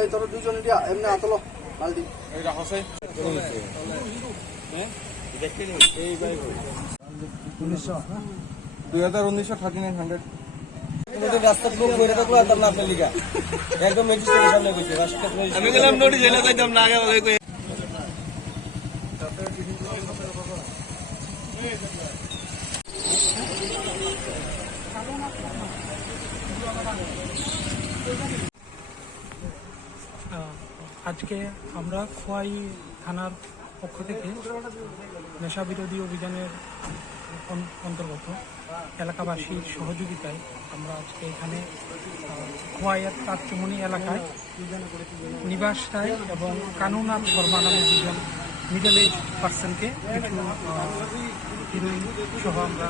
এই তোর দুজন এমনি আতলো বালতি এইটা হসে হ্যাঁ দেখতে নি এই ভাই 2019 3900 আমাদের রাস্তা ব্লক করে থাকলো আর তার নাম লিখা একদম ম্যাজিস্ট্রেটের সামনে কইছে আমি গেলাম নোটিশ এনে যাইতাম না আগে বলে আজকে আমরা খোয়াই থানার পক্ষ থেকে নেশা বিরোধী অভিযানের অন্তর্গত এলাকাবাসীর সহযোগিতায় আমরা আজকে এখানে খোয়াইয়ের কাকচুমনি এলাকায় নিবাস রায় এবং কানুনাথ শর্মা নামে দুজন মিডল এজ পার্সনকে কিছু হিরোইন সহ আমরা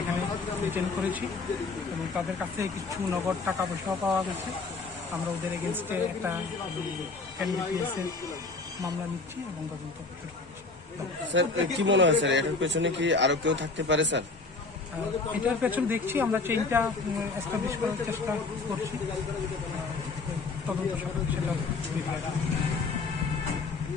এখানে রিটেন করেছি এবং তাদের কাছ থেকে কিছু নগদ টাকা পয়সাও পাওয়া গেছে। আমরা ওদের এগেনস্টে একটা এনডিপিএসের মামলা নিচ্ছি এবং তদন্ত শুরু করছি। স্যার কি মনে হয় স্যার এটার পেছনে কি আরো কেউ থাকতে পারে স্যার? এটার পেছনে দেখছি আমরা চেইনটা এস্টাবলিশ করার চেষ্টা করছি, তদন্ত সেটা